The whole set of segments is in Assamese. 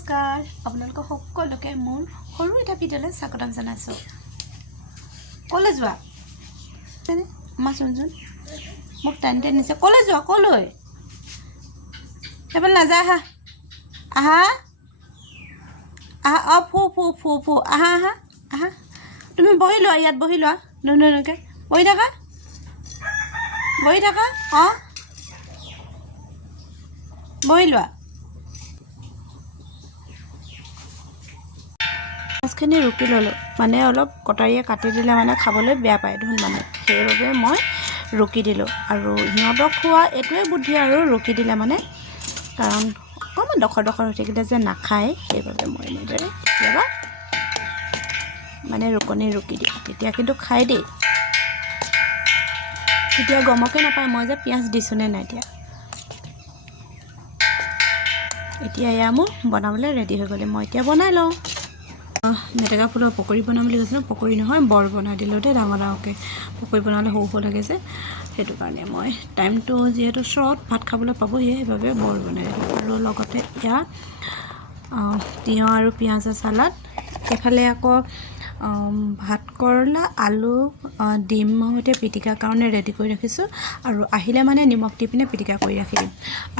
নমস্কাৰ আপোনালোক সকলোকে মোৰ সৰু এটা ভিডিঅ'লৈ স্বাগতম জনাইছোঁ। কলৈ যোৱা আমাৰ চোনচোন মোক টানি নিছে। কলৈ যোৱা কলৈ সেইফালে নাযায়। আহা আহা আহা ফু ফু ফু ফু আহা আহা আহা তুমি বহি লোৱা, ইয়াত বহি লোৱা। নুনুকৈ বহি থাকা অঁ বহি লোৱা। মাছখিনি ৰুকি ল'লোঁ, মানে অলপ কটাৰীয়ে কাটি দিলে মানে খাবলৈ বেয়া পায় ধুন মানে, সেইবাবে মই ৰুকি দিলোঁ। আৰু সিহঁতক খোৱা এইটোৱে বুদ্ধি আৰু ৰুকি দিলে মানে, কাৰণ অকণমান ডখৰ হৈ থাকিলে যে নাখায়, সেইবাবে মই এনেদৰে কেতিয়াবা মানে ৰুকনি ৰুকি দিওঁ, তেতিয়া কিন্তু খাই দেই। তেতিয়া গমকে নাপায় মই যে পিঁয়াজ দিছোঁ নে নাই দিয়া। এতিয়া এয়া মোৰ বনাবলৈ ৰেডি হৈ গ'লে, মই এতিয়া বনাই লওঁ। মেটেকা ফুলৰ পকৰি বনাম বুলি কৈছিলোঁ, পকৰি নহয় বৰ বনাই দিলোঁ দেই। ডাঙৰকৈ পকৰি বনালে সৰু লাগে যে, সেইটো কাৰণে মই টাইমটো যিহেতু শ্বৰ্ট, ভাত খাবলৈ পাবহিয়ে, সেইবাবে বৰ বনাই দিলোঁ। আৰু লগতে এয়া তিয়ঁহ আৰু পিঁয়াজৰ চালাড। এইফালে আকৌ ভাত কেৰেলা, আলু, ডিম সৈতে পিটিকাৰ কাৰণে ৰেডি কৰি ৰাখিছোঁ। আৰু আহিলে মানে নিমখ দি পিনে পিটিকা কৰি ৰাখি দিম।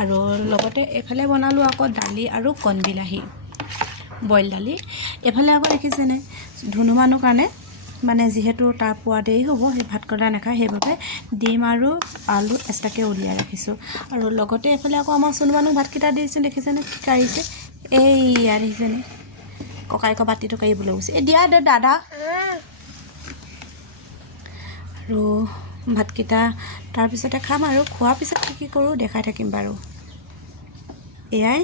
আৰু লগতে এইফালে বনালোঁ আকৌ দালি আৰু কণবিলাহী, বইল দালি। এইফালে আকৌ দেখিছেনে ধুনু মানুহ কাৰণে, মানে যিহেতু তাৰ পোৱা দেৰি হ'ব, সেই ভাত কেৰেলা নাখায়, সেইবাবে ডিম আৰু আলু এক্সট্ৰাকৈ উলিয়াই ৰাখিছোঁ। আৰু লগতে এইফালে আকৌ আমাৰ চুনু মানুহ ভাতকেইটা দিছোঁ, দেখিছেনে কি কাঢ়িছে, এইয়া দেখিছেনে ককাইকৰ বাতিটো কাঢ়িবলৈ গৈছে। এই দিয়া দাদা। আৰু ভাতকেইটা তাৰপিছতে খাম, আৰু খোৱাৰ পিছত কি কৰোঁ দেখাই থাকিম বাৰু। এয়াই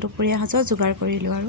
দুপৰীয়া সাঁজৰ যোগাৰ কৰিলোঁ আৰু